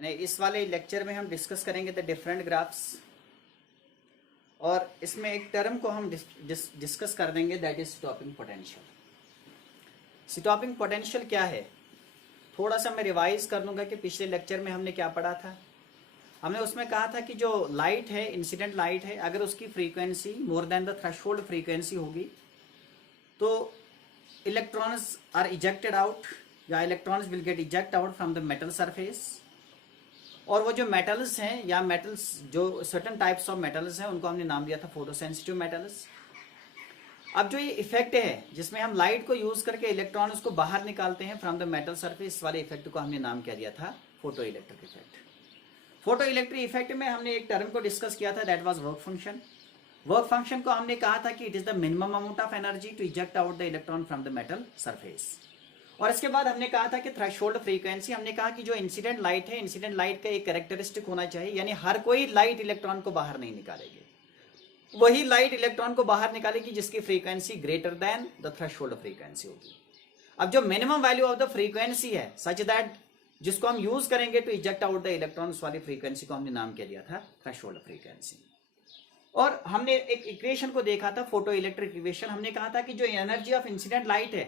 इस वाले लेक्चर में हम डिस्कस करेंगे द डिफरेंट ग्राफ्स, और इसमें एक टर्म को हम डिस्कस कर देंगे, that is stopping potential. Stopping potential क्या है, थोड़ा सा मैं रिवाइज कर लूँगा कि पिछले लेक्चर में हमने क्या पढ़ा था। हमने उसमें कहा था कि जो लाइट है, इंसिडेंट लाइट है, अगर उसकी frequency more than the threshold frequency होगी तो इलेक्ट्रॉन्स आर इजेक्टेड आउट, या electrons will get eject out from the metal surface. और वो जो मेटल्स हैं या मेटल्स, जो सर्टन टाइप्स ऑफ मेटल्स हैं, उनको हमने नाम दिया था फोटोसेंसिटिव मेटल्स। अब जो ये इफेक्ट है जिसमें हम लाइट को यूज करके इलेक्ट्रॉन उसको बाहर निकालते हैं फ्रॉम द मेटल सरफेस, वाले इफेक्ट को हमने नाम क्या दिया था, photo electric effect. Photo electric effect में हमने एक टर्म को डिस्कस किया था, that was work function. Work function को हमने कहा था कि it is the minimum amount of energy to eject out the electron from the metal surface. और इसके बाद हमने कहा था कि थ्रेशोल्ड फ्रीक्वेंसी, हमने कहा कि जो इंसिडेंट लाइट है, इंसिडेंट लाइट का एक कैरेक्टरिस्टिक होना चाहिए, यानी हर कोई लाइट इलेक्ट्रॉन को बाहर नहीं निकालेगी, वही लाइट इलेक्ट्रॉन को बाहर निकालेगी जिसकी frequency greater than the threshold frequency होगी। अब जो minimum value of the frequency है सच दैट जिसको हम यूज करेंगे to eject out the electron, वाली फ्रीक्वेंसी को हमने नाम क्या दिया था, थ्रेशोल्ड फ्रीक्वेंसी। और हमने एक इक्वेशन को देखा था, फोटो इलेक्ट्रिक इक्वेशन। हमने कहा था कि जो एनर्जी ऑफ इंसिडेंट लाइट है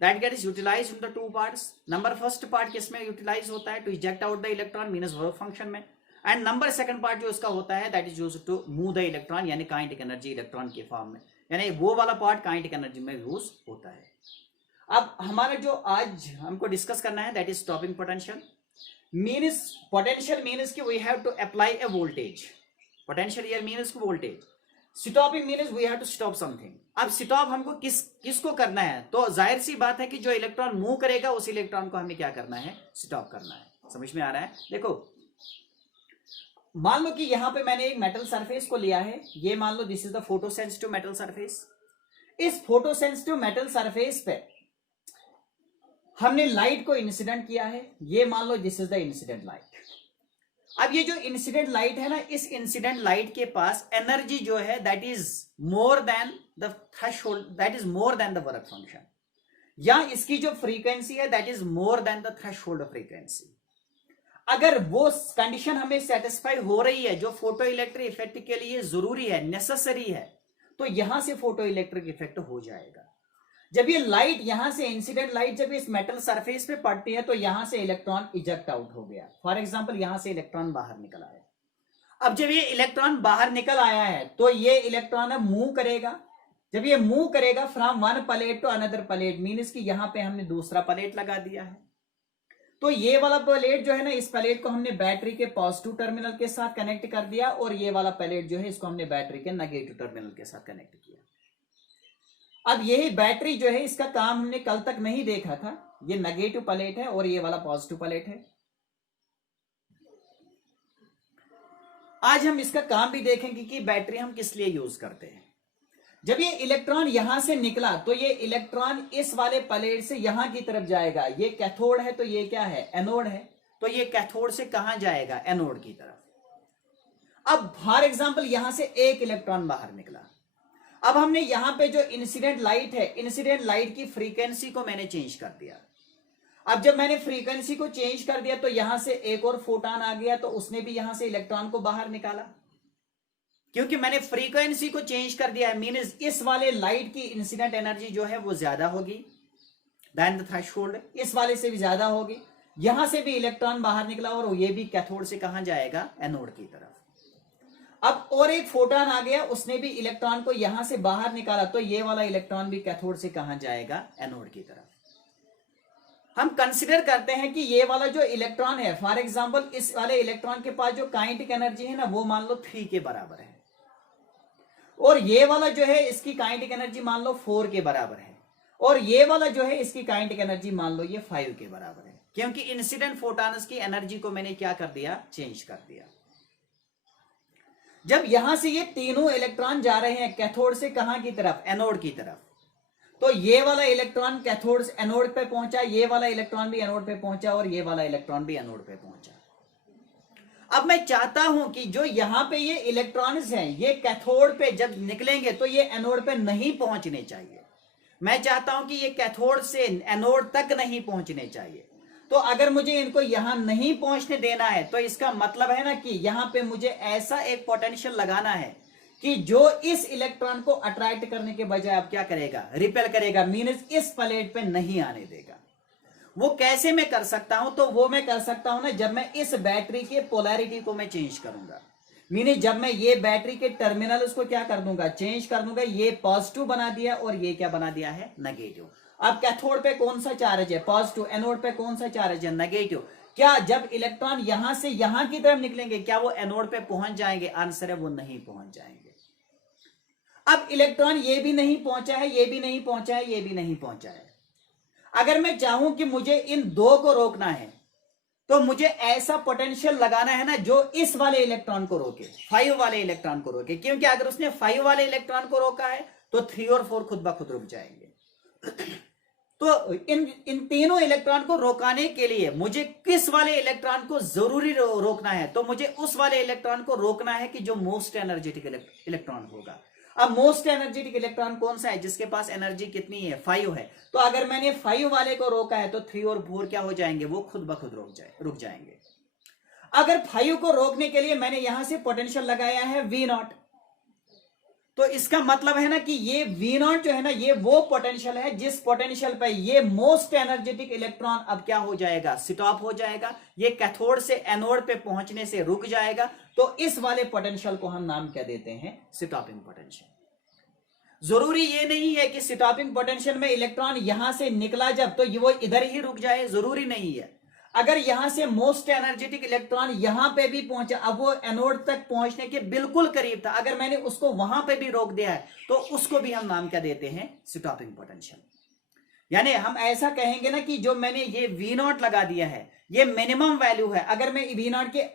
that gets utilized in the two parts. Number first part किसमें यूटिलाइज होता है, to eject out the electron means work function में, एंड नंबर सेकंड पार्ट जो उसका होता है that is used to move the electron, यानी काइनेटिक एनर्जी इलेक्ट्रॉन के फॉर्म में, यानी वो वाला पार्ट काइनेटिक एनर्जी में यूज होता है। अब हमारा जो आज हमको डिस्कस करना है that is stopping potential. Means potential means कि we have to apply a voltage, potential here means voltage. Stopping means we have to stop something. अब स्टॉप हमको किसको करना है, तो जाहिर सी बात है कि जो इलेक्ट्रॉन मूव करेगा उस इलेक्ट्रॉन को हमें क्या करना है, स्टॉप करना है। समझ में आ रहा है? देखो, मान लो कि यहां पे मैंने एक मेटल सरफेस को लिया है, ये मान लो this is the photosensitive metal surface. इस फोटोसेंसिटिव मेटल सरफेस पे हमने लाइट को इंसिडेंट किया है, ये मान लो this is the incident light. अब ये जो इंसिडेंट लाइट है ना, इस इंसिडेंट लाइट के पास एनर्जी जो है that is more than the threshold, that is more than the work function, या इसकी जो फ्रीक्वेंसी है that is more than the threshold frequency. अगर वो कंडीशन हमें सेटिस्फाई हो रही है जो फोटो इलेक्ट्रिक इफेक्ट के लिए जरूरी है, नेसेसरी है, तो यहां से फोटो इलेक्ट्रिक इफेक्ट हो जाएगा। जब ये लाइट यहां से इंसिडेंट लाइट जब इस मेटल सरफेस पे पड़ती है तो यहां से इलेक्ट्रॉन इजेक्ट आउट हो गया। फॉर एग्जांपल यहां से इलेक्ट्रॉन बाहर निकल आया। अब जब ये इलेक्ट्रॉन बाहर निकल आया है तो ये इलेक्ट्रॉन अब मूव करेगा। जब ये मूव करेगा from one plate to another plate, means कि यहां पे हमने दूसरा प्लेट लगा दिया है, तो ये वाला प्लेट जो है ना, इस प्लेट को हमने बैटरी के पॉजिटिव टर्मिनल के साथ कनेक्ट कर दिया, और ये वाला प्लेट जो है इसको हमने बैटरी के नेगेटिव टर्मिनल के साथ कनेक्ट किया। अब यही बैटरी जो है, इसका काम हमने कल तक नहीं देखा था। ये नेगेटिव प्लेट है और ये वाला पॉजिटिव प्लेट है। आज हम इसका काम भी देखेंगे कि बैटरी हम किस लिए यूज करते हैं। जब ये इलेक्ट्रॉन यहां से निकला तो ये इलेक्ट्रॉन इस वाले प्लेट से यहां की तरफ जाएगा। ये कैथोड है तो ये क्या है, एनोड है, तो ये कैथोड से कहां जाएगा, एनोड की तरफ। अब फॉर एग्जांपल यहां से एक इलेक्ट्रॉन बाहर निकला। अब हमने यहां पे जो इंसिडेंट लाइट है, इंसिडेंट लाइट की फ्रीक्वेंसी को मैंने चेंज कर दिया। अब जब मैंने फ्रीक्वेंसी को चेंज कर दिया तो यहां से एक और फोटॉन आ गया, तो उसने भी यहां से इलेक्ट्रॉन को बाहर निकाला। क्योंकि मैंने फ्रीक्वेंसी को चेंज कर दिया है, मींस इस वाले लाइट की इंसिडेंट एनर्जी जो है वो ज्यादा होगी देन द थ्रेशोल्ड, इस वाले से भी ज्यादा होगी। यहां से भी इलेक्ट्रॉन बाहर निकला और ये भी कैथोड से कहां जाएगा, एनोड की तरफ। अब और एक फोटॉन आ गया, उसने भी इलेक्ट्रॉन को यहां से बाहर निकाला, तो ये वाला इलेक्ट्रॉन भी कैथोड से कहां जाएगा, एनोड की तरफ। हम कंसिडर करते हैं कि ये वाला जो इलेक्ट्रॉन है, फॉर एग्जांपल इस वाले इलेक्ट्रॉन के पास जो काइनेटिक एनर्जी है ना, वो मान लो 3 के बराबर है, और ये वाला जो है इसकी काइनेटिक एनर्जी मान लो 4 के बराबर है, और ये वाला जो है इसकी काइनेटिक एनर्जी मान लो ये 5 के बराबर है, क्योंकि इंसिडेंट फोटॉन्स की एनर्जी को मैंने क्या कर दिया, चेंज कर दिया। जब यहां से ये तीनों इलेक्ट्रॉन जा रहे हैं कैथोड से कहां की तरफ, एनोड की तरफ, तो ये वाला इलेक्ट्रॉन कैथोड से एनोड पे पहुंचा, ये वाला इलेक्ट्रॉन भी एनोड पे पहुंचा, और ये वाला इलेक्ट्रॉन भी एनोड पे पहुंचा। अब मैं चाहता हूं कि जो यहां पे ये इलेक्ट्रॉन्स हैं, ये कैथोड पे जब निकलेंगे तो ये एनोड पे नहीं पहुंचने चाहिए। मैं चाहता हूं कि ये कैथोड से एनोड तक नहीं पहुंचने चाहिए। तो अगर मुझे इनको यहां नहीं पहुंचने देना है तो इसका मतलब है ना कि यहां पे मुझे ऐसा एक पोटेंशियल लगाना है कि जो इस इलेक्ट्रॉन को अट्रैक्ट करने के बजाय अब क्या करेगा, रिपेल करेगा, मींस इस प्लेट पे नहीं आने देगा। वो कैसे मैं कर सकता हूं, तो वो मैं कर सकता हूं ना जब मैं इस बैटरी के पोलैरिटी को मैं चेंज करूंगा, मीनिंग जब मैं ये बैटरी के टर्मिनल उसको क्या कर दूंगा, चेंज कर दूंगा। ये पॉजिटिव बना दिया और ये क्या बना दिया है, नेगेटिव। अब कैथोड पे कौन सा चार्ज है, पॉजिटिव, एनोड पे कौन सा चार्ज है, नेगेटिव। क्या जब इलेक्ट्रॉन यहां से यहां की तरफ निकलेंगे क्या वो एनोड पे पहुंच जाएंगे, आंसर है वो नहीं पहुंच जाएंगे। अब इलेक्ट्रॉन ये भी नहीं पहुंचा है, ये भी नहीं पहुंचा है, ये भी नहीं पहुंचा है। अगर मैं चाहूं कि मुझे इन दो को रोकना है तो मुझे ऐसा पोटेंशियल लगाना है ना जो इस वाले इलेक्ट्रॉन को रोके, 5 वाले इलेक्ट्रॉन को रोके, क्योंकि अगर उसने 5 वाले इलेक्ट्रॉन को रोका है तो 3 और 4 खुद ब खुद रुक जाएंगे। तो इन तीनों इलेक्ट्रॉन को रोकाने के लिए मुझे किस वाले इलेक्ट्रॉन को जरूरी रोकना है, तो मुझे उस वाले इलेक्ट्रॉन को रोकना है कि जो मोस्ट एनर्जेटिक इलेक्ट्रॉन होगा। अब मोस्ट एनर्जेटिक इलेक्ट्रॉन कौन सा है, जिसके पास एनर्जी कितनी है, 5 है। तो अगर मैंने 5 वाले को रोका है तो 3 और 4 क्या हो जाएंगे, वो खुद ब खुद रुक जाएंगे। अगर 5 को रोकने के लिए मैंने यहां से पोटेंशियल लगाया है V0, तो इसका मतलब है ना कि ये V0 जो है ना, ये वो पोटेंशियल है जिस पोटेंशियल पे ये मोस्ट एनर्जेटिक इलेक्ट्रॉन अब क्या हो जाएगा, स्टॉप हो जाएगा, ये कैथोड से एनोड पे पहुंचने से रुक जाएगा। तो इस वाले पोटेंशियल को हम नाम क्या देते हैं, स्टॉपिंग पोटेंशियल। जरूरी ये नहीं है कि स्टॉपिंग पोटेंशियल में इलेक्ट्रॉन यहां से निकला जब तो वो इधर ही रुक जाए, जरूरी नहीं है। अगर यहां से मोस्ट एनर्जेटिक इलेक्ट्रॉन यहां पे भी पहुंचा, अब वो एनोड तक पहुंचने के बिल्कुल करीब था, अगर मैंने उसको वहां पे भी रोक दिया है तो उसको भी हम नाम क्या देते हैं, स्टॉपिंग पोटेंशियल। यानी हम ऐसा कहेंगे ना कि जो मैंने ये V0 लगा दिया है ये मिनिमम वैल्यू है। अगर मैं V0 के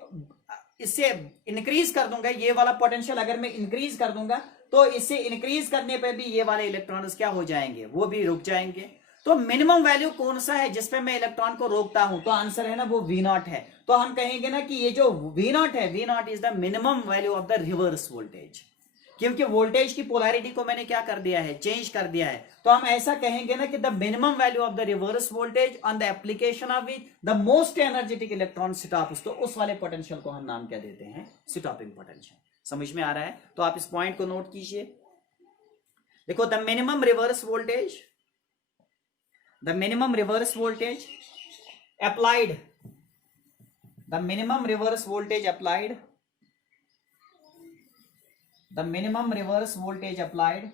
इससे इंक्रीज कर दूंगा, ये वाला पोटेंशियल अगर मैं इंक्रीज कर दूंगा तो इससे इंक्रीज करने पे भी ये वाले इलेक्ट्रॉन्स क्या हो जाएंगे, वो भी रुक जाएंगे। तो मिनिमम वैल्यू कौन सा है जिसपे मैं इलेक्ट्रॉन को रोकता हूं, तो आंसर है ना वो V0 है। तो हम कहेंगे ना कि ये जो V0 है, V0 is the minimum value of the reverse voltage, क्योंकि वोल्टेज की पोलैरिटी को मैंने क्या कर दिया है, चेंज कर दिया है। तो हम ऐसा कहेंगे ना कि the minimum value of the reverse voltage on the application of which the most energetic electron stops, तो उस वाले पोटेंशियल को हम नाम क्या देते हैं, स्टॉपिंग पोटेंशियल। समझ में आ रहा है? तो आप इस पॉइंट को नोट कीजिए। देखो, the minimum reverse voltage, the minimum reverse voltage applied, the minimum reverse voltage applied, the minimum reverse voltage applied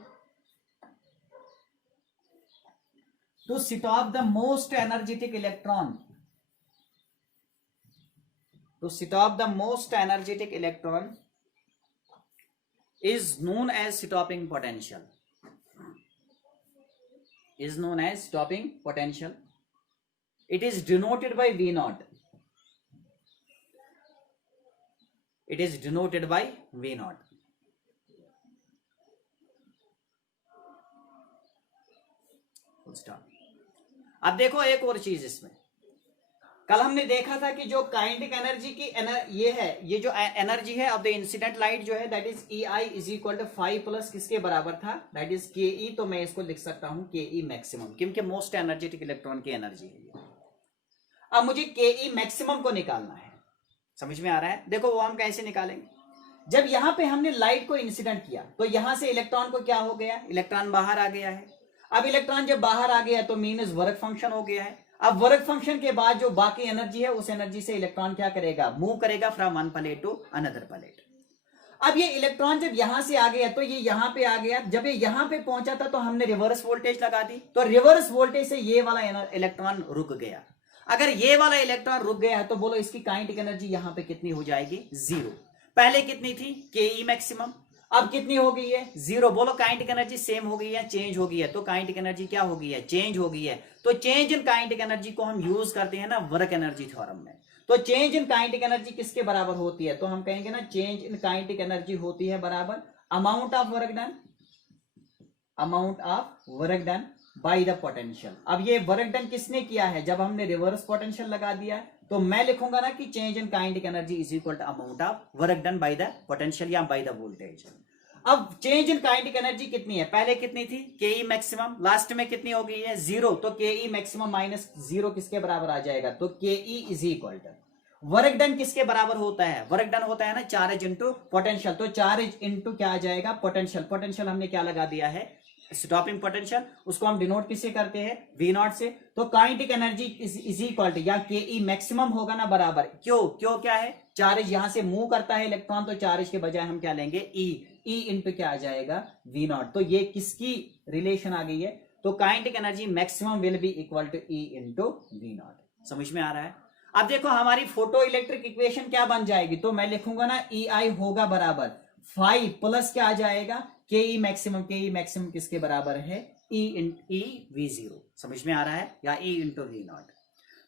to stop the most energetic electron, to stop the most energetic electron is known as stopping potential, is known as stopping potential. It is denoted by V0. It is denoted by V0. Full stop. अब देखो एक और चीज इसमें, कल हमने देखा था कि जो काइनेटिक एनर्जी की ये है, ये जो एनर्जी है ऑफ द इंसिडेंट लाइट जो है that is EI is equal to 5 plus किसके बराबर था, दैट इज KE। तो मैं इसको लिख सकता हूं KE मैक्सिमम, क्योंकि मोस्ट एनर्जेटिक इलेक्ट्रॉन की एनर्जी है ये। अब मुझे KE मैक्सिमम को निकालना है, समझ में आ रहा है? देखो वो हम कैसे निकालेंगे, जब यहां पे हमने लाइट को इंसिडेंट किया तो यहां से इलेक्ट्रॉन को क्या हो गया, इलेक्ट्रॉन बाहर आ गया है। अब इलेक्ट्रॉन जब बाहर आ गया तो मीन्स वर्क फंक्शन हो गया है। अब वर्क फंक्शन के बाद जो बाकी एनर्जी है उस एनर्जी से इलेक्ट्रॉन क्या करेगा, मूव करेगा from one plate to another plate. अब ये इलेक्ट्रॉन जब यहां से आ गया तो ये यहां पे आ गया, जब ये यहां पे पहुंचा था तो हमने रिवर्स वोल्टेज लगा दी, तो रिवर्स वोल्टेज से ये वाला इलेक्ट्रॉन रुक गया। अगर ये वाला इलेक्ट्रॉन रुक गया है तो बोलो इसकी काइनेटिक एनर्जी यहां पे कितनी हो जाएगी, 0। पहले कितनी थी, KE मैक्सिमम, अब कितनी हो गई है, 0। बोलो काइनेटिक एनर्जी सेम हो गई है, चेंज हो गई है, तो काइनेटिक एनर्जी क्या हो गई है, चेंज हो गई है। तो चेंज इन काइनेटिक एनर्जी को हम यूज करते हैं ना वर्क एनर्जी थ्योरम में। तो चेंज इन काइनेटिक एनर्जी किसके बराबर होती है, तो हम कहेंगे ना चेंज इन काइनेटिक एनर्जी होती है बराबर amount of work done, amount of work done by the potential. अब ये वर्क डन किसने किया है, जब हमने रिवर्स पोटेंशियल लगा दिया है, तो मैं लिखूंगा ना कि change in kinetic energy is equal to amount of work done by the potential या बाय द वोल्टेज। अब चेंज इन काइनेटिक एनर्जी कितनी है, पहले कितनी थी के ई मैक्सिमम, लास्ट में कितनी हो गई है 0, तो के ई मैक्सिमम माइनस 0 किसके बराबर आ जाएगा, तो K E is equal to work done किसके बराबर होता है, वर्क डन होता है ना चार्ज इंटू पोटेंशियल, तो चार्ज इंटू क्या आ जाएगा पोटेंशियल, पोटेंशियल हमने क्या लगा दिया है स्टॉपिंग पोटेंशियल, उसको हम डिनोट किससे करते हैं वी नॉट से, तो kinetic energy is equal to या के ई मैक्सिमम होगा ना बराबर, क्यों क्या है चार्ज यहां से मूव करता है इलेक्ट्रॉन, तो चार्ज के बजाय हम क्या लेंगे ई इंटू क्या आ जाएगा वी नॉट, तो ये किसकी रिलेशन आ गई है, तो kinetic energy maximum will be equal to E into we naught. समझ में आ रहा है। अब देखो हमारी फोटो इलेक्ट्रिक इक्वेशन क्या बन जाएगी, तो मैं लिखूंगा ना ई आई होगा बराबर 5 प्लस क्या आ जाएगा के ई मैक्सिमम, के ई मैक्सिमम किसके बराबर है ई वी जीरो। समझ में आ रहा है, या ई इंटू वी नॉट।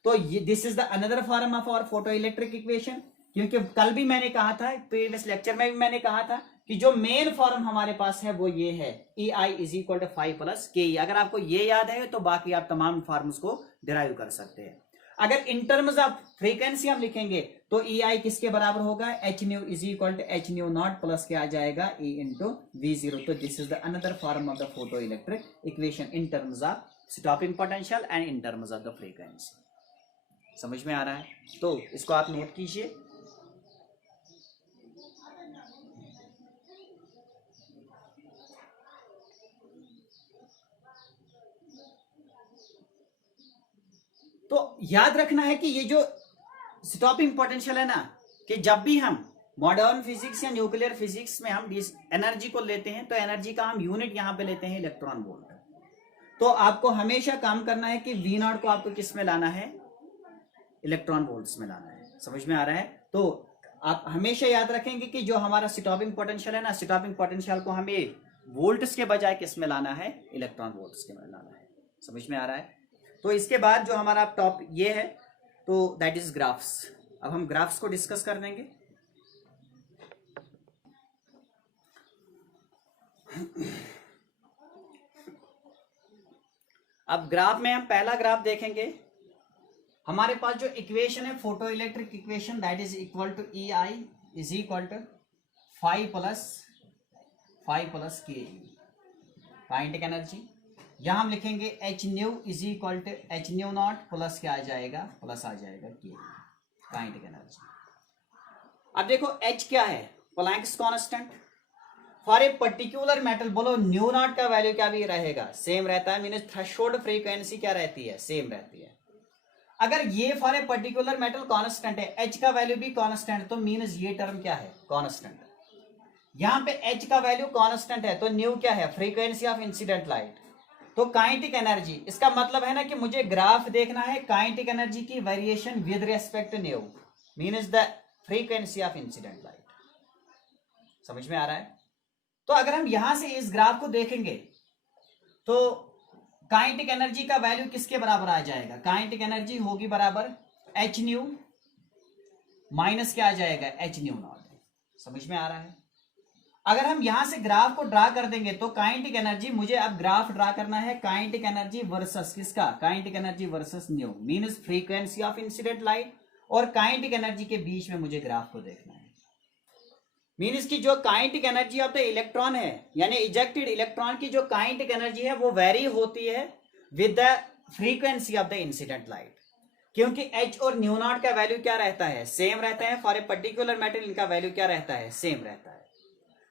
तो this is the another form of our photo electric equation, क्योंकि कल भी मैंने कहा था, प्रीवियस लेक्चर में भी मैंने कहा था कि जो मेन फॉर्म हमारे पास है वो ये है ई I is equal to 5 plus K ई। अगर आपको ये याद है तो बाकी आप तमाम फॉर्म्स को डिराइव कर सकते हैं। अगर इन टर्म्स ऑफ फ्रीक्वेंसी हम लिखेंगे तो ई आई किसके बराबर होगा h nu is equal to h nu naught plus क्या आ जाएगा ई इंटू वी जीरो। तो this is the another form of the photo electric equation in terms of stopping potential and in terms of the frequency. समझ में आ रहा है, तो इसको आप नोट कीजिए। तो याद रखना है कि ये जो स्टॉपिंग पोटेंशियल है ना, कि जब भी हम मॉडर्न फिजिक्स या न्यूक्लियर फिजिक्स में हम एनर्जी को लेते हैं तो एनर्जी का हम यूनिट यहां पे लेते हैं इलेक्ट्रॉन वोल्ट। तो आपको हमेशा काम करना है कि वी नॉट को आपको किस में लाना है इलेक्ट्रॉन वोल्ट्स में लाना है। समझ में आ रहा है, तो आप हमेशा याद रखेंगे कि जो हमारा स्टॉपिंग पोटेंशियल है ना, स्टॉपिंग पोटेंशियल को हमें वोल्ट्स के बजाय किस में लाना है इलेक्ट्रॉन वोल्ट्स के में लाना है। समझ में आ रहा है। तो इसके बाद जो हमारा टॉप ये है तो दैट इज ग्राफ्स। अब हम ग्राफ्स को डिस्कस कर देंगे। अब ग्राफ में हम पहला ग्राफ देखेंगे। हमारे पास जो इक्वेशन है photo electric equation that is equal to E I is equal to 5 plus K E kinetic energy. यहां हम लिखेंगे h nu is equal to h nu naught plus क्या आ जाएगा प्लस आ जाएगा के काइनेटिक एनर्जी। अब देखो एच क्या है Planck's constant for a particular metal. बोलो न्यू नॉट का वैल्यू क्या भी रहेगा सेम रहता है, मींस थ्रेशोल्ड फ्रीक्वेंसी क्या रहती है सेम रहती है। अगर ये for a particular metal constant है, एच का वैल्यू भी कांस्टेंट, तो मींस ये टर्म क्या है कांस्टेंट। यहां पे एच का वैल्यू कांस्टेंट है तो न्यू क्या है फ्रीक्वेंसी ऑफ इंसिडेंट लाइट। तो काइनेटिक एनर्जी, इसका मतलब है ना कि मुझे ग्राफ देखना है काइनेटिक एनर्जी की variation with respect to nu means the frequency of incident light. समझ में आ रहा है। तो अगर हम यहां से इस ग्राफ को देखेंगे तो काइनेटिक एनर्जी का वैल्यू किसके बराबर आ जाएगा, काइनेटिक एनर्जी होगी बराबर एच न्यू माइनस क्या आ जाएगा एच न्यू नॉट। समझ में आ रहा है। अगर हम यहां से ग्राफ को ड्रा कर देंगे तो काइनेटिक एनर्जी, मुझे अब ग्राफ ड्रा करना है काइनेटिक एनर्जी वर्सेस किसका kinetic energy versus new means frequency of incident light, और काइनेटिक एनर्जी के बीच में मुझे ग्राफ को देखना है। मींस की जो kinetic energy of the electron है यानी इजेक्टेड इलेक्ट्रॉन की जो काइनेटिक एनर्जी है वो वेरी होती है with the frequency of the incident light, क्योंकि एच और न्यू नॉट का वैल्यू क्या रहता है सेम रहता है। फॉर ए पर्टिकुलर मेटल इनका वैल्यू क्या रहता है सेम रहता है।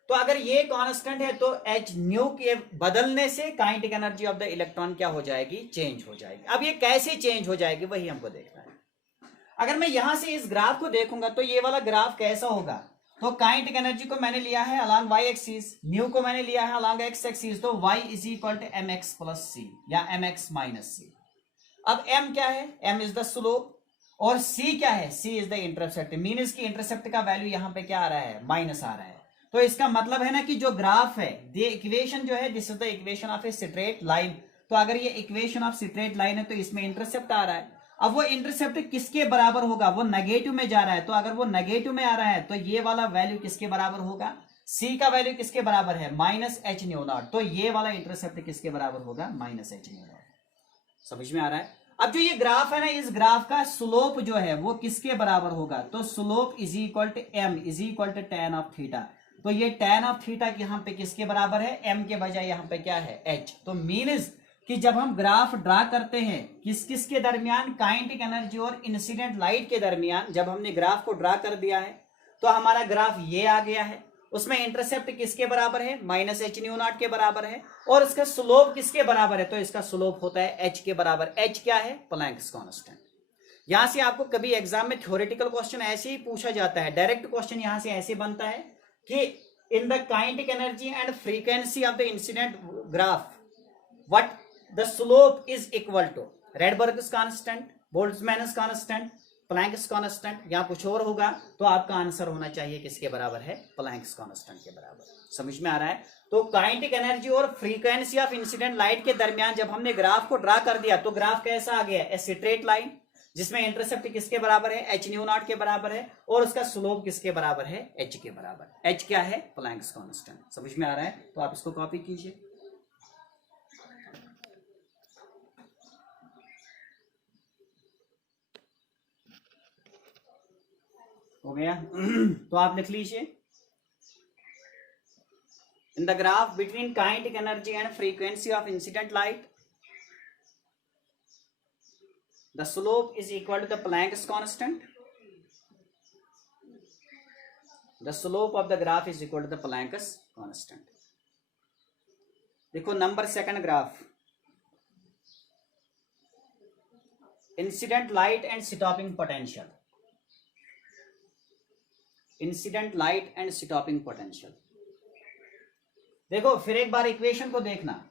तो अगर ये कांस्टेंट है तो एच न्यू के बदलने से kinetic energy of the electron क्या हो जाएगी चेंज हो जाएगी। अब ये कैसे चेंज हो जाएगी वही हमको देखना है। अगर मैं यहां से इस ग्राफ को देखूंगा तो ये वाला ग्राफ कैसा होगा, तो काइनेटिक एनर्जी को मैंने लिया है अलॉन्ग वाई एक्सिस, न्यू को मैंने लिया है अलॉन्ग एक्स एक्सिस, तो y is equal to m x plus c या एम एक्स माइनस सी। अब m क्या है, m इज द स्लोप, और c क्या है, c is the intercept. Means की इंटरसेप्ट का वैल्यू यहां पे क्या आ रहा है माइनस आ रहा है। तो इसका मतलब है ना कि जो ग्राफ है द इक्वेशन जो है this is the equation of a straight line. तो अगर ये इक्वेशन ऑफ स्ट्रेट लाइन है तो इसमें इंटरसेप्ट आ रहा है। अब वो इंटरसेप्ट किसके बराबर होगा, वो नेगेटिव में जा रहा है, तो अगर वो नेगेटिव में आ रहा है तो ये वाला वैल्यू किसके बराबर होगा, c का वैल्यू किसके बराबर है माइनस एच न्यू नॉट, तो ये वाला इंटरसेप्ट किसके बराबर होगा माइनस एच न्यू नॉट। समझ में आ रहा है। अब जो ये ग्राफ है ना, इस ग्राफ का स्लोप जो है वो किसके बराबर होगा, तो slope is equal to M is equal to tan of theta. तो ये tan ऑफ थीटा यहाँ पे किसके बराबर है, m के बजाय यहाँ पे क्या है, h। तो मीन्स कि जब हम ग्राफ ड्रा करते हैं किस किस के दरमियान, काइनेटिक एनर्जी और इंसिडेंट लाइट के दरमियान, जब हमने ग्राफ को ड्रा कर दिया है तो हमारा ग्राफ ये आ गया है। उसमें इंटरसेप्ट किसके बराबर है, माइनस एच न्यू नॉट के बराबर है। और इसका स्लोप किसके बराबर है, तो इसका स्लोप होता है h के बराबर। h क्या है, प्लैंक्स कांस्टेंट। यहां से आपको कभी एग्जाम में थ्योरेटिकल क्वेश्चन ऐसे ही पूछा जाता है, डायरेक्ट क्वेश्चन यहां से ऐसे बनता है कि in the kinetic energy and frequency of the incident graph what the slope is equal to Rydberg's constant, Boltzmann's constant, Planck's constant. यहां कुछ और होगा तो आपका आंसर होना चाहिए किसके बराबर है, प्लैंक्स कांस्टेंट के बराबर। समझ में आ रहा है। तो काइनेटिक एनर्जी और फ्रीक्वेंसी ऑफ इंसिडेंट लाइट के दरमियान जब हमने ग्राफ को ड्रा कर दिया तो ग्राफ कैसा आ गया, ए स्ट्रेट लाइन जिसमें इंटरसेप्ट किसके बराबर है, एच न्यू नॉट के बराबर है, और उसका स्लोप किसके बराबर है, एच के बराबर। एच क्या है, प्लैंक्स कांस्टेंट। समझ में आ रहा है। तो आप इसको कॉपी कीजिए। हो गया। तो आप लिख लीजिए, इन the graph between kinetic energy and frequency of incident light the slope is equal to the Planck's constant. The slope of the graph is equal to the Planck's constant. देखो number second graph, incident light and stopping potential. Incident light and stopping potential. देखो फिर एक बार equation को देखना,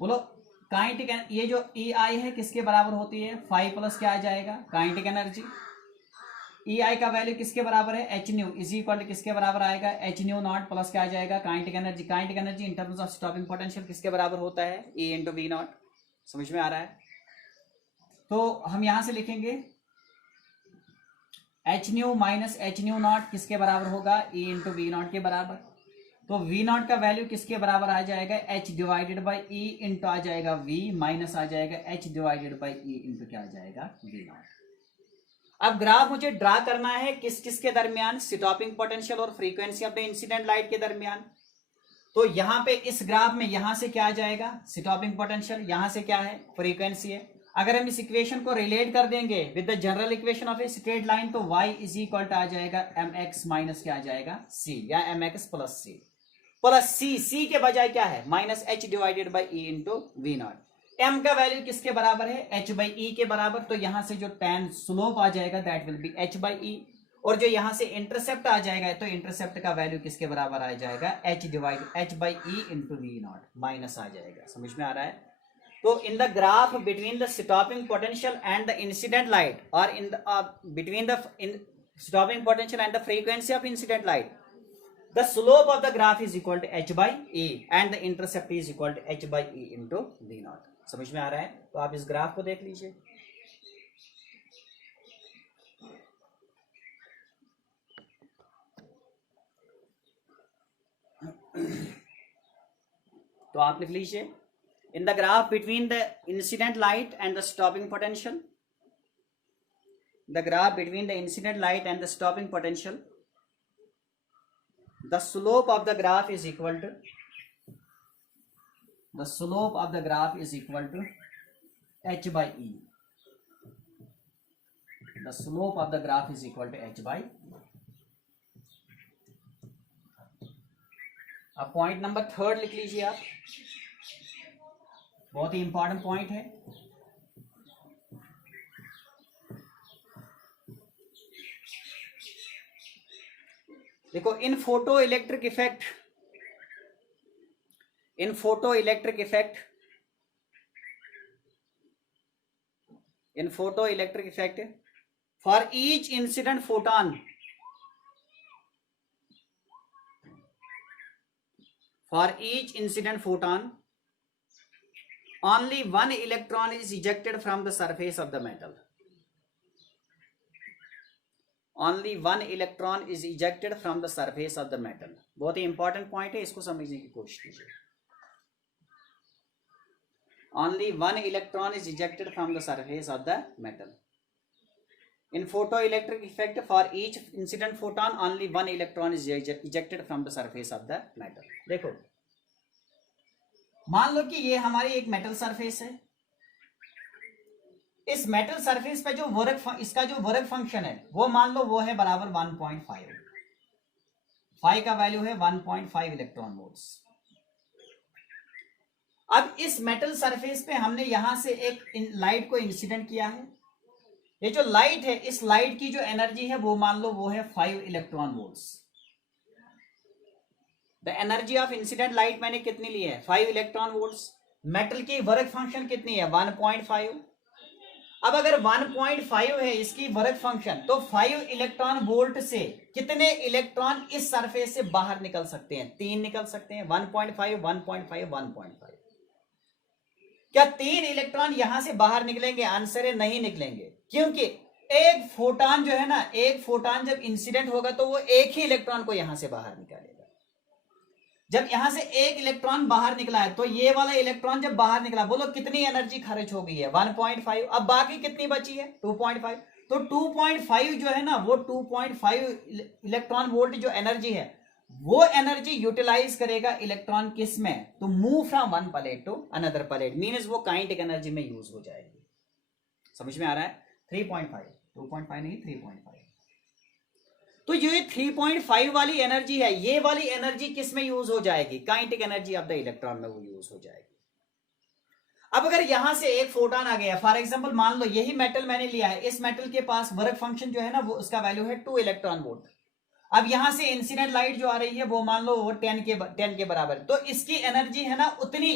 बोलो kinetic, ये जो ई आई है किसके बराबर होती है, 5 प्लस क्या आ जाएगा, काइनेटिक एनर्जी। ई आई का वैल्यू किसके बराबर है, h nu is equal to किसके बराबर आएगा, एच न्यू नॉट प्लस क्या आ जाएगा, kinetic energy. Kinetic energy in terms of stopping potential किसके बराबर होता है, ई इंटू वी नॉट। समझ में आ रहा है। तो हम यहां से लिखेंगे h new minus H nu not किसके बराबर होगा, ई इंटू वी नॉट के बराबर। तो V नॉट का वैल्यू किसके बराबर आ जाएगा, H divided by E into आ जाएगा V माइनस आ जाएगा H divided by E into क्या आ जाएगा, V नॉट। अब ग्राफ मुझे ड्रा करना है किस किस के दरमियान, स्टॉपिंग पोटेंशियल और frequency of the incident light के दरमियान। तो यहां पे इस ग्राफ में यहां से क्या आ जाएगा, स्टॉपिंग पोटेंशियल, यहां से क्या है, फ्रीक्वेंसी है। अगर हम इस इक्वेशन को रिलेट कर देंगे with the general equation of a straight line तो y इज इक्वल टू आ जाएगा mx माइनस क्या आ जाएगा c, या mx plus c। Plus C के बजाय क्या है, minus h divided by E into we naught. M का वैल्यू किसके बराबर है, एच बाई ई के बराबर। तो यहां से जो tan स्लोप आ जाएगा that will be h by e, और जो यहां से इंटरसेप्ट आ जाएगा तो इंटरसेप्ट का वैल्यू किसके बराबर आ जाएगा, h divide h by E into we naught minus आ जाएगा। समझ में आ रहा है। तो in the graph between the stopping potential and the incident light, और in between the stopping potential and the frequency of incident light, the slope of the graph is equal to h by e and the intercept is equal to h by e into v naught। समझ में आ रहा है। तो आप इस graph को देख लीजिए। तो आप लिख लीजिए, इन the graph between the incident light and the stopping potential, the graph between the incident light and the stopping potential, the slope of the graph is equal to, the slope of the graph is equal to h by e, the slope of the graph is equal to h by e। अब point number third लिख लीजिए आप, बहुत ही important point है। देखो in photo electric effect, in photo electric effect, in photo electric effect for each incident photon, for each incident photon only one electron is ejected from the surface of the metal, only one electron is ejected from the surface of the metal। बहुत ही important point है, इसको समझने की कोशिश कीजिए। only one electron is ejected from the surface of the metal। In photoelectric effect, for each incident photon, only one electron is ejected from the surface of the metal. देखो, मान लो कि ये हमारी एक मेटल सरफेस है। इस metal surface पे जो वर्क, इसका जो वर्क फंक्शन है वो मान लो वो है बराबर 1.5। फाई का वैल्यू है 1.5 इलेक्ट्रॉन वोल्ट्स। अब इस मेटल सरफेस पे हमने यहां से एक लाइट को इंसिडेंट किया है। ये जो लाइट है, इस लाइट की जो एनर्जी है वो मान लो वो है 5 electron volts. The energy of incident light मैंने कितनी ली है? 5 इलेक्ट्रॉन वोल्ट्स। मेटल की वर्क फंक्शन कितनी है? 1.5। अब अगर 1.5 है इसकी वर्क फंक्शन, तो 5 इलेक्ट्रॉन वोल्ट से कितने इलेक्ट्रॉन इस सरफेस से बाहर निकल सकते हैं? 3 निकल सकते हैं। 1.5 1.5 1.5। क्या 3 इलेक्ट्रॉन यहां से बाहर निकलेंगे? आंसर है नहीं निकलेंगे, क्योंकि एक फोटॉन जो है ना, एक फोटॉन जब इंसिडेंट होगा तो वो एक ही इलेक्ट्रॉन को यहां से बाहर निकालेगा। जब यहां से एक इलेक्ट्रॉन बाहर निकला है तो ये वाला इलेक्ट्रॉन जब बाहर निकला, बोलो कितनी एनर्जी खर्च हो गई है? 1.5। अब बाकी कितनी बची है? 2.5। तो 2.5 जो है ना, वो 2.5 इलेक्ट्रॉन वोल्ट जो एनर्जी है, वो एनर्जी यूटिलाइज करेगा इलेक्ट्रॉन किस में? तो move from one plate to another plate, means वो काइनेटिक एनर्जी में यूज हो जाएगी। समझ में आ रहा है? 3.5, 2.5 नहीं, 3.5। तो ये 3.5 वाली एनर्जी है, ये वाली एनर्जी किस में यूज हो जाएगी? Kinetic energy of the electron में वो यूज हो जाएगी। अब अगर यहां से एक फोटॉन आ गया, फॉर एग्जांपल मान लो यही मेटल मैंने लिया है, इस मेटल के पास वर्क फंक्शन जो है ना वो उसका वैल्यू है 2 इलेक्ट्रॉन वोल्ट। अब यहां से इंसिडेंट लाइट जो आ रही है वो मान लो वो 10 के बराबर, तो इसकी एनर्जी है ना उतनी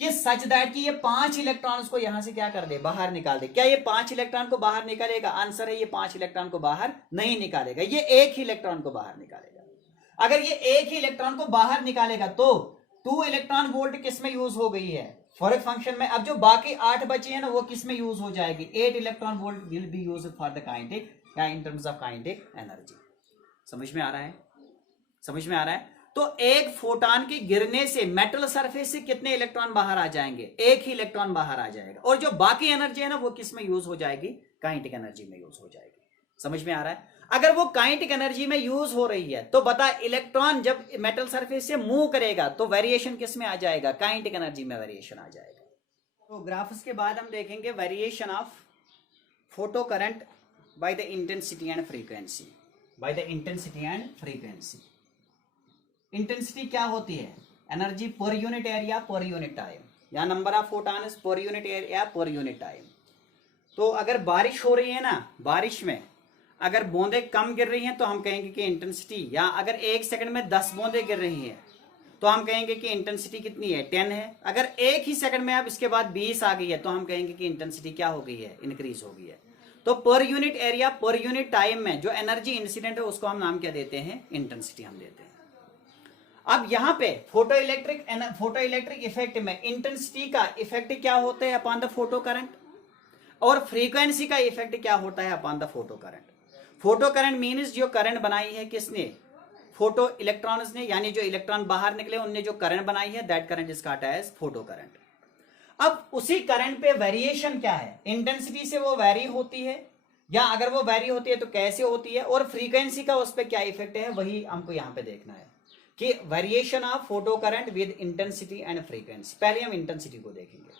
कि सच दैट कि ये 5 इलेक्ट्रॉन्स को यहां से क्या कर दे? बाहर निकाल दे। क्या ये 5 इलेक्ट्रॉन को बाहर निकालेगा? आंसर है ये 5 इलेक्ट्रॉन को बाहर नहीं निकालेगा, ये एक ही इलेक्ट्रॉन को बाहर निकालेगा। अगर ये एक ही इलेक्ट्रॉन को बाहर निकालेगा तो 2 इलेक्ट्रॉन वोल्ट किस में यूज हो गई है? फॉरक फंक्शन में। अब जो बाकी 8 बची है ना वो किस में यूज हो जाएगी? 8 electron volt will be use for the kinetic या in terms of kinetic energy. समझ में आ रहा है? समझ में आ रहा है? तो एक फोटॉन के गिरने से मेटल सरफेस से कितने इलेक्ट्रॉन बाहर आ जाएंगे? एक ही इलेक्ट्रॉन बाहर आ जाएगा, और जो बाकी एनर्जी है ना वो किस में यूज हो जाएगी? काइनेटिक एनर्जी में यूज हो जाएगी। समझ में आ रहा है? अगर वो काइनेटिक एनर्जी में यूज हो रही है तो बता, इलेक्ट्रॉन जब मेटल सरफेस से मूव करेगा तो वेरिएशन किस में आ जाएगा? काइनेटिक एनर्जी में वेरिएशन आ जाएगा। तो ग्राफ्स के बाद हम देखेंगे variation of photo current by the intensity and frequency. By the intensity and frequency. Intensity क्या होती है? Energy per unit area per unit time, या number of photons per unit area per unit time. तो अगर बारिश हो रही है ना, बारिश में अगर बूंदें कम गिर रही हैं तो हम कहेंगे कि इंटेंसिटी, या अगर 1 सेकंड में 10 बूंदें गिर रही हैं तो हम कहेंगे कि इंटेंसिटी कितनी है? 10 है। अगर एक ही सेकंड में अब इसके बाद 20 आ गई है तो हम कहेंगे कि इंटेंसिटी क्या हो गई है? इंक्रीज हो गई है। तो पर unit area per unit time में जो एनर्जी इंसिडेंट है उसको हम नाम क्या देते हैं? इंटेंसिटी हम देते हैं। अब यहां पे फोटो इलेक्ट्रिक इफेक्ट में इंटेंसिटी का इफेक्ट क्या होता है अपॉन द फोटो करंट, और फ्रीक्वेंसी का इफेक्ट क्या होता है upon the photo current. Photo current means जो करंट बनाई है किसने? फोटो इलेक्ट्रॉन्स ने, यानी जो इलेक्ट्रॉन बाहर निकले उनने जो करंट बनाई है, that current is called as photo current. अब उसी करंट पे वेरिएशन क्या है? इंटेंसिटी से वो वेरी होती है, या अगर वो वेरी होती है तो कैसे होती है, और फ्रीक्वेंसी का उस पर क्या इफेक्ट है, वही हमको यहां पे देखना है कि variation of photo current with intensity and frequency. पहले हम इंटेंसिटी को देखेंगे।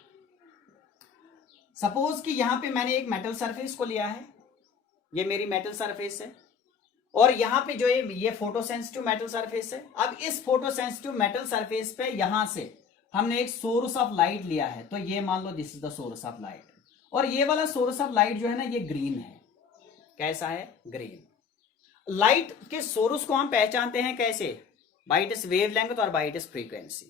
सपोज कि यहां पे मैंने एक मेटल सरफेस को लिया है, ये मेरी मेटल सरफेस है, और यहां पे जो ये फोटो सेंसिटिव मेटल सरफेस है। अब इस फोटो सेंसिटिव मेटल सरफेस पे यहां से हमने एक सोर्स ऑफ लाइट लिया है, तो ये मान लो this is the source of light, और ये वाला सोर्स ऑफ लाइट जो है ना ये ग्रीन है। कैसा है? ग्रीन। लाइट के सोर्स को हम पहचानते हैं कैसे? बाय इट्स वेवलेंथ और बाय इट्स फ्रीक्वेंसी।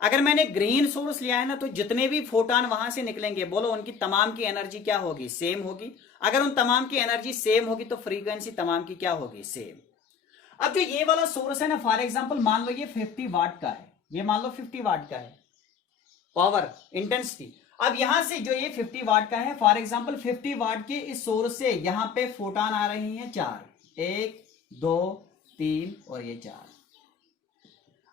अगर मैंने ग्रीन सोर्स लिया है ना तो जितने भी फोटॉन वहां से निकलेंगे, बोलो उनकी तमाम की एनर्जी क्या होगी? सेम होगी। अगर उन तमाम की एनर्जी सेम होगी तो फ्रीक्वेंसी तमाम की क्या होगी? सेम। अब जो ये वाला सोर्स है ना, फॉर एग्जांपल मान लो ये 50 वाट का है, ये मान लो 50 वाट का है पावर इंटेंसिटी। अब यहां से जो ये 50 वाट का है, फॉर एग्जांपल 50 वाट के इस सोर्स से यहां पे फोटॉन आ रही हैं 4, 1 2 3 और ये 4।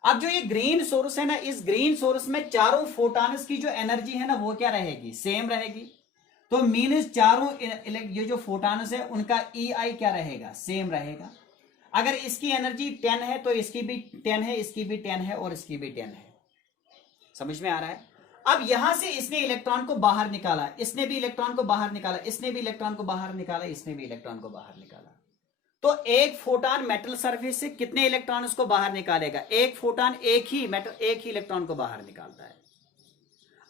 अब जो ये ग्रीन सोर्स है ना, इस ग्रीन सोर्स में चारों फोटॉन्स की जो एनर्जी है ना वो क्या रहेगी? सेम रहेगी। तो मीन्स चारों ये जो फोटॉन्स है उनका EI क्या रहेगा, सेम रहेगा। अगर इसकी एनर्जी 10 है तो इसकी भी 10 है, इसकी भी 10 है और इसकी भी 10 है। समझ में आ रहा है। अब यहां से इसने इलेक्ट्रॉन को बाहर निकाला, इसने भी इलेक्ट्रॉन को बाहर निकाला, इसने भी इलेक्ट्रॉन को बाहर निकाला, इसने भी इलेक्ट्रॉन को बाहर निकाला। तो एक फोटॉन मेटल सरफेस से कितने इलेक्ट्रॉन उसको बाहर निकालेगा? एक फोटॉन एक ही इलेक्ट्रॉन को बाहर निकालता है।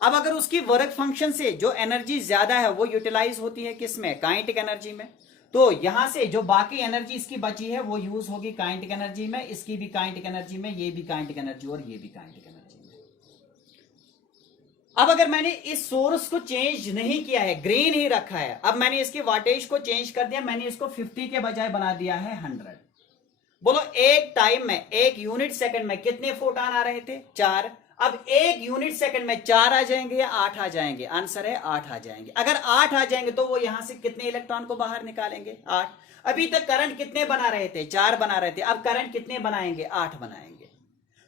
अब अगर उसकी वर्क फंक्शन से जो एनर्जी ज्यादा है वो यूटिलाइज होती है किसमें? काइनेटिक एनर्जी में। तो यहां से जो बाकी एनर्जी इसकी बची है वो यूज होगी काइनेटिक एनर्जी में, इसकी भी काइनेटिक एनर्जी में, ये भी काइनेटिक एनर्जी और ये भी काइनेटिक एनर्जी में। अब अगर मैंने इस सोर्स को चेंज नहीं किया है, ग्रीन ही रखा है, अब मैंने इसके वाटेज को चेंज कर दिया, मैंने इसको 50 के बजाय बना दिया है 100। बोलो एक टाइम में, एक यूनिट सेकंड में कितने फोटॉन आ रहे थे? 4। अब एक यूनिट सेकंड में 4 आ जाएंगे या 8 आ जाएंगे? आंसर है 8 आ जाएंगे। अगर 8 आ जाएंगे तो वो यहां से कितने इलेक्ट्रॉन को बाहर निकालेंगे? 8। अभी तक करंट कितने बना रहे थे? 4 बना रहे थे। अब करंट कितने बनाएंगे? 8 बनाएंगे।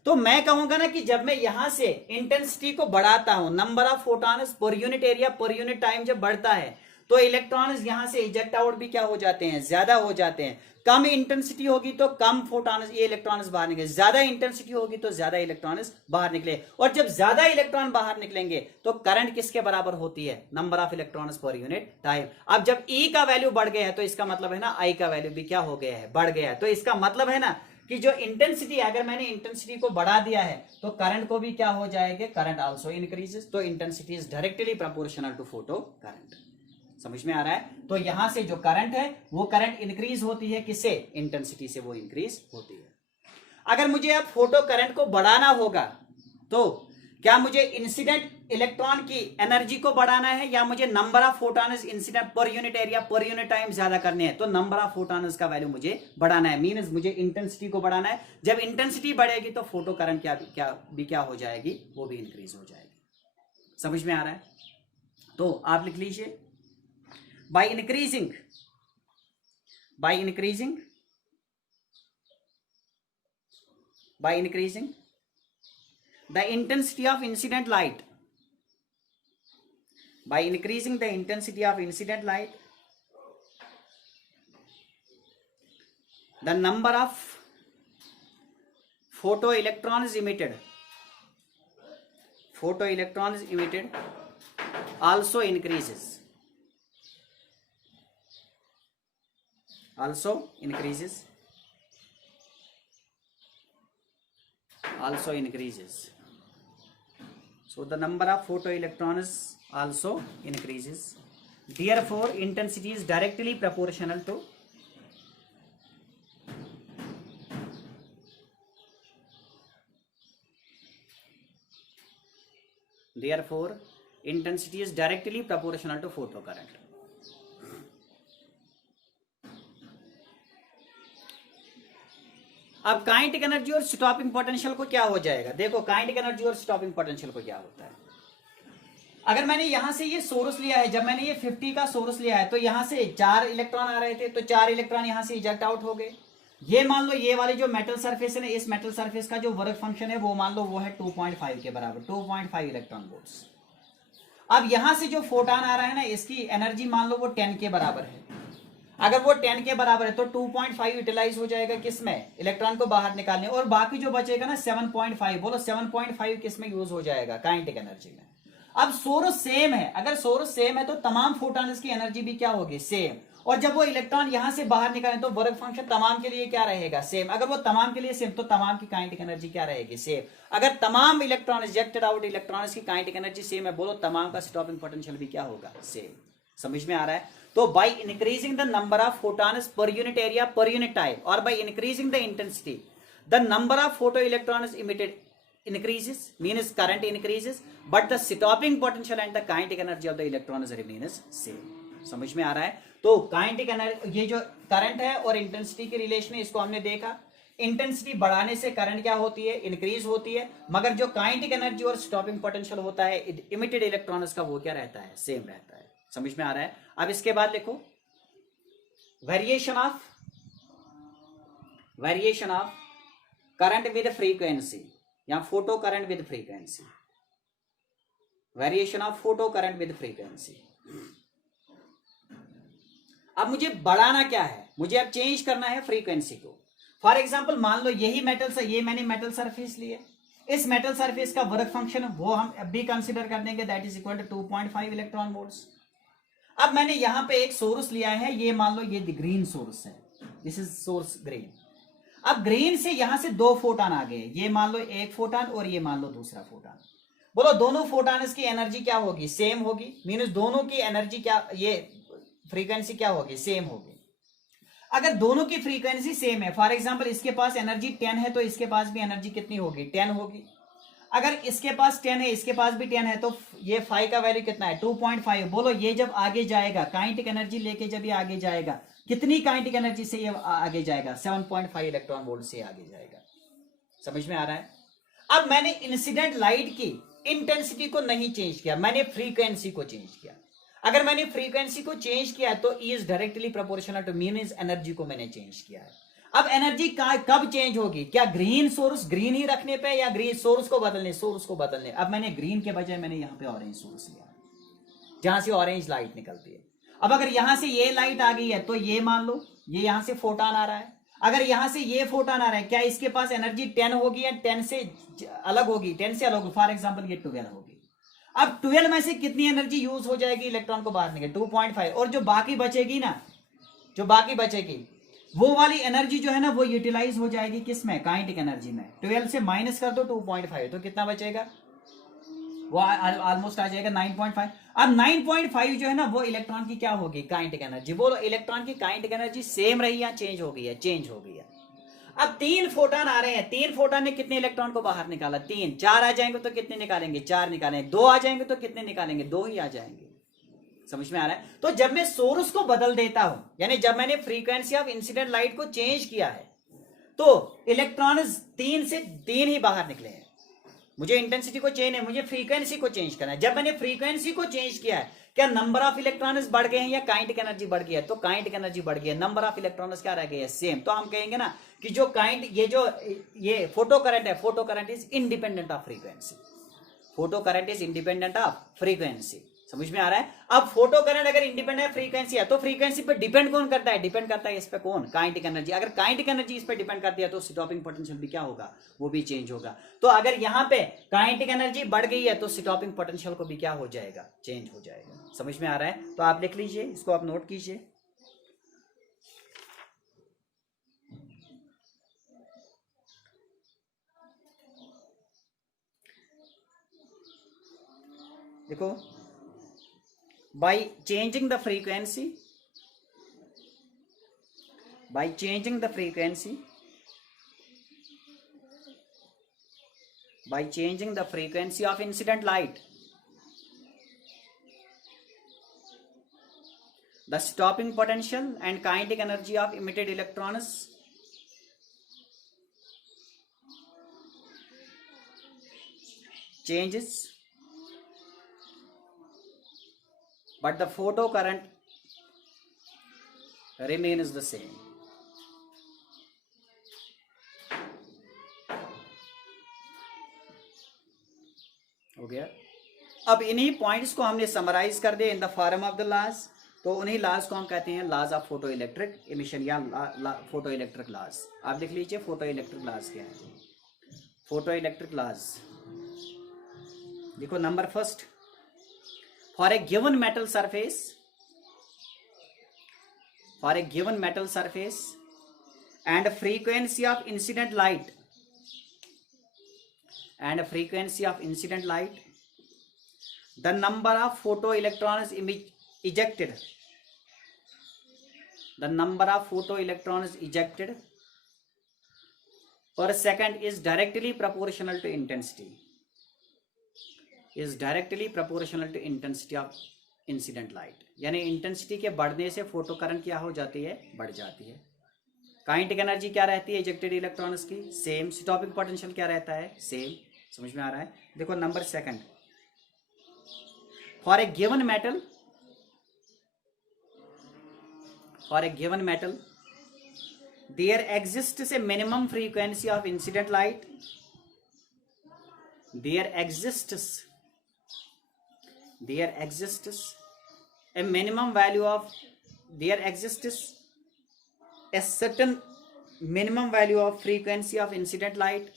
तो मैं कहूंगा ना कि जब मैं यहां से इंटेंसिटी को बढ़ाता हूं, number of photons per unit area per unit time जब बढ़ता है तो इलेक्ट्रॉन्स यहां से इजेक्ट आउट भी क्या हो जाते हैं? ज्यादा हो जाते हैं। कम इंटेंसिटी होगी तो कम फोटॉन्स, ये इलेक्ट्रॉन्स बाहर निकले, ज्यादा इंटेंसिटी होगी तो ज्यादा इलेक्ट्रॉन्स बाहर निकले। और जब ज्यादा इलेक्ट्रॉन बाहर निकलेंगे तो करंट किसके बराबर होती है? नंबर ऑफ इलेक्ट्रॉन्स पर यूनिट टाइम। अब जब E का वैल्यू बढ़ गया है तो इसका मतलब है ना I का वैल्यू भी क्या हो गया है? बढ़ गया है। तो इसका मतलब है ना कि जो इंटेंसिटी, अगर मैंने इंटेंसिटी को बढ़ा दिया है तो करंट को भी क्या हो जाएगा? Current also increases. तो intensity is directly proportional to photo current. समझ में आ रहा है। तो यहां से जो करंट है वो करंट इंक्रीज होती है किससे? इंटेंसिटी से वो इंक्रीज होती है। अगर मुझे अब फोटो करंट को बढ़ाना होगा तो क्या मुझे इंसिडेंट इलेक्ट्रॉन की एनर्जी को बढ़ाना है या मुझे नंबर ऑफ फोटॉन्स इंसिडेंट पर unit area per unit time ज्यादा करने हैं? तो नंबर ऑफ फोटॉन्स का वैल्यू मुझे बढ़ाना है, मींस मुझे इंटेंसिटी को बढ़ाना है। जब इंटेंसिटी बढ़ेगी तो फोटो करंट क्या हो जाएगी? वो भी इंक्रीज हो जाएगी। समझ में आ रहा है। तो आप लिख लीजिए, by increasing the intensity of incident light, by increasing the intensity of incident light, the number of photoelectrons emitted also increases. So the number of photoelectrons also increases. Therefore intensity is directly proportional to photo current. अब kinetic energy और stopping potential को क्या हो जाएगा? देखो kinetic energy और stopping potential को क्या होता है। अगर मैंने यहां से ये सोर्स लिया है, जब मैंने ये 50 का सोर्स लिया है तो यहां से 4 इलेक्ट्रॉन आ रहे थे, तो 4 इलेक्ट्रॉन यहां से इजेक्ट आउट हो गए। ये मान लो ये वाली जो मेटल सरफेस है ना, इस मेटल सरफेस का जो वर्क फंक्शन है वो मान लो वो है 2.5 के बराबर, 2.5 इलेक्ट्रॉन वोल्ट्स। अब यहां से जो फोटॉन आ रहा है ना, इसकी एनर्जी मान लो वो 10 के बराबर है। अगर वो 10 के बराबर है तो 2.5 यूटिलाइज हो जाएगा किसमें? इलेक्ट्रॉन को बाहर निकालने। और बाकी जो बचेगा ना 7.5, बोलो 7.5 किसमें यूज हो जाएगा? काइनेटिक एनर्जी में। अब सोर्स सेम है, अगर सोर्स सेम है तो तमाम फोटॉन्स की एनर्जी भी क्या होगी? सेम। और जब वो इलेक्ट्रॉन यहां से बाहर निकाले तो वर्क फंक्शन तमाम के लिए क्या रहेगा? सेम। अगर वो तमाम के लिए सेम तो तमाम की काइनेटिक एनर्जी क्या रहेगी? सेम। अगर तमाम इलेक्ट्रॉन रिजेक्टेड आउट इलेक्ट्रॉन्स की काइनेटिक एनर्जी सेम है, बोलो तमाम का स्टॉपिंग पोटेंशियल भी क्या होगा? सेम। समझ में आ रहा है। तो by increasing the number of photons per unit area per unit time और by increasing the intensity the number of photo electrons emitted increases, means current increases, but the stopping potential and the kinetic energy of the electrons remains same. समझ में आ रहा है। तो kinetic energy, ये जो current है और इंटेंसिटी की रिलेशन है इसको हमने देखा। इंटेंसिटी बढ़ाने से करंट क्या होती है? इंक्रीज होती है। मगर जो काइनेटिक एनर्जी और स्टॉपिंग पोटेंशियल होता है इमिटेड इलेक्ट्रॉन्स का, वो क्या रहता है? सेम रहता है। समझ में आ रहा है। अब इसके बाद लिखो variation of current with frequency या photo current with frequency. Variation of photo current with frequency. अब मुझे बढ़ाना क्या है, मुझे अब चेंज करना है फ्रीक्वेंसी को। फॉर एग्जाम्पल मान लो यही मेटल से ये मैंने मेटल सरफेस लिए, इस मेटल सरफेस का वर्क फंक्शन वो हम अभी कंसीडर कर देंगे, that is equal to 2.5 electron volts. अब मैंने यहां पे एक सोर्स लिया है, ये मान लो ये ग्रीन सोर्स है, दिस इज सोर्स ग्रीन। अब ग्रीन से यहां से दो फोटॉन आ गए, ये मान लो एक फोटॉन और ये मान लो दूसरा फोटॉन। बोलो दोनों फोटॉन्स की एनर्जी क्या होगी, सेम होगी, मींस दोनों की एनर्जी क्या, ये फ्रीक्वेंसी क्या होगी, सेम होगी। अगर दोनों की फ्रीक्वेंसी सेम है, फॉर एग्जांपल इसके पास एनर्जी 10 है तो इसके पास भी एनर्जी कितनी होगी, 10 होगी। अगर इसके पास 10 है इसके पास भी 10 है तो ये फाई का वैल्यू कितना है, 2.5। बोलो ये जब आगे जाएगा काइनेटिक एनर्जी लेके, जब ये आगे जाएगा कितनी काइनेटिक एनर्जी से ये आगे जाएगा, 7.5 इलेक्ट्रॉन वोल्ट से आगे जाएगा। समझ में आ रहा है। अब मैंने इंसिडेंट लाइट की इंटेंसिटी को नहीं चेंज किया, मैंने फ्रीक्वेंसी को चेंज किया। अगर मैंने फ्रीक्वेंसी को चेंज किया तो E is directly proportional two means energy को मैंने चेंज किया है। अब एनर्जी कब चेंज होगी, क्या ग्रीन सोर्स ग्रीन ही रखने पे या ग्रीन सोर्स को बदलने, सोर्स को बदलने। अब मैंने ग्रीन के बजाय मैंने यहां पे ऑरेंज सोर्स लिया जहां से ऑरेंज लाइट निकलती है। अब अगर यहां से ये लाइट आ गई है तो ये मान लो ये यहां से फोटॉन आ रहा है, अगर यहां से ये फोटॉन आ रहा है, क्या इसके पास एनर्जी 10 होगी या 10 से अलग होगी, 10 से अलग होगी, फॉर एग्जांपल ये 12 होगी। अब 12 में से कितनी एनर्जी यूज हो जाएगी इलेक्ट्रॉन को बाहर निकल, 2.5। और जो बाकी बचेगी ना, जो बाकी बचेगी वो वाली एनर्जी जो है ना वो यूटिलाइज हो जाएगी किस में, काइनेटिक एनर्जी में। 12 से माइनस कर दो 2.5 तो कितना बचेगा, वो ऑलमोस्ट आ जाएगा 9.5। अब 9.5 जो है ना वो इलेक्ट्रॉन की क्या होगी, काइनेटिक एनर्जी। बोलो इलेक्ट्रॉन की काइनेटिक एनर्जी सेम रही या चेंज हो गई है, चेंज हो गई है। अब 3 फोटॉन आ रहे हैं, 3 फोटॉन ने कितने इलेक्ट्रॉन को बाहर निकाला, 3। 4 आ जाएंगे तो कितने निकालेंगे, 4 निकालेंगे। 2 आ जाएंगे तो कितने निकालेंगे, 2 ही आ जाएंगे। समझ में आ रहा है। तो जब मैं सोर्स को बदल देता हूं, यानी जब मैंने फ्रीक्वेंसी ऑफ इंसिडेंट लाइट को चेंज किया है तो इलेक्ट्रॉन 3 से 3 ही बाहर निकले हैं। मुझे इंटेंसिटी को चेंज है, मुझे फ्रीक्वेंसी को चेंज करना है। जब मैंने फ्रीक्वेंसी को चेंज किया है, क्या नंबर ऑफ इलेक्ट्रॉन्स बढ़ गए हैं या काइनेटिक एनर्जी बढ़ गई है, तो काइनेटिक एनर्जी बढ़ गई है, नंबर ऑफ इलेक्ट्रॉन्स क्या रह गए हैं, सेम। तो हम कहेंगे ना कि जो ये फोटो करंट है, photo current is independent of frequency, photo current is independent of frequency. समझ में आ रहा है। अब फोटो करंट अगर इंडिपेंडेंट है फ्रीक्वेंसी है तो फ्रीक्वेंसी पे डिपेंड कौन करता है, डिपेंड करता है इस पे कौन, काइनेटिक एनर्जी। अगर काइनेटिक एनर्जी इस पे डिपेंड करती है तो स्टॉपिंग पोटेंशियल भी क्या होगा, वो भी चेंज होगा। तो अगर यहां पे काइनेटिक एनर्जी बढ़ गई है तो स्टॉपिंग पोटेंशियल को भी क्या हो जाएगा, चेंज हो जाएगा। समझ में आ रहा है। तो आप लिख लीजिए, इसको आप नोट कीजिए। देखो, by changing the frequency by changing the frequency of incident light, the stopping potential and kinetic energy of emitted electrons changes, but the photo current remains the same. हो गया। अब इन्हीं पॉइंट्स को हमने समराइज कर दिया in the form of the laws. तो उन्हीं लॉज को हम कहते हैं laws of photo electric emission या फोटो इलेक्ट्रिक लॉज। आप लिख लीजिए फोटो इलेक्ट्रिक लॉज क्या है। फोटो इलेक्ट्रिक लॉज देखो, number first, for a given metal surface and a frequency of incident light the number of photoelectrons ejected per second is directly proportional to intensity of incident light. यानी intensity के बढ़ने से photo current क्या हो जाती है, बढ़ जाती है। काइनेटिक एनर्जी क्या रहती है इजेक्टेड इलेक्ट्रॉन्स की, सेम। स्टॉपिंग पोटेंशियल क्या रहता है, सेम। समझ में आ रहा है। देखो number second, for a given metal there exists a minimum frequency of incident light, there exists a minimum value of there exists a certain minimum value of frequency of incident light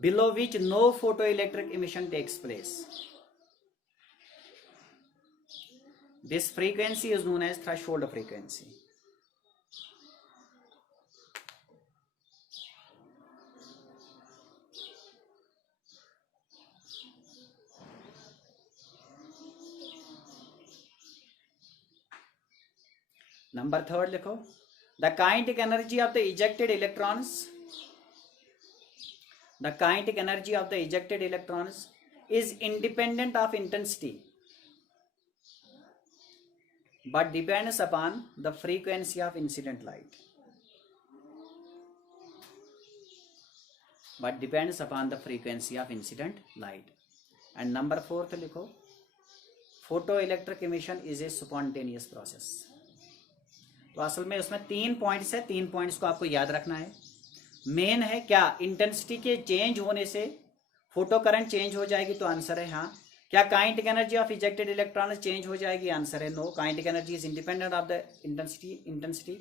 below which no photoelectric emission takes place. This frequency is known as threshold frequency. Number 3 लिखो. The kinetic energy of the ejected electrons is independent of intensity but depends upon the frequency of incident light. And number 4 लिखो. Photoelectric emission is a spontaneous process. तो असल में उसमें 3 points है, 3 points को आपको याद रखना है. मेन है क्या, इंटेंसिटी के चेंज होने से फोटो करंट चेंज हो जाएगी, तो आंसर है हाँ. क्या kinetic energy of ejected electron change हो जाएगी, आंसर है no. Kinetic energy is independent of the intensity.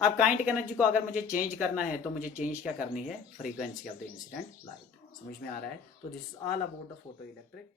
अब काइनेटिक एनर्जी को अगर मुझे चेंज करना है तो मुझे चेंज क्या करनी है, frequency of the incident light. समझ में आ रहा है? तो this is all about the photo electric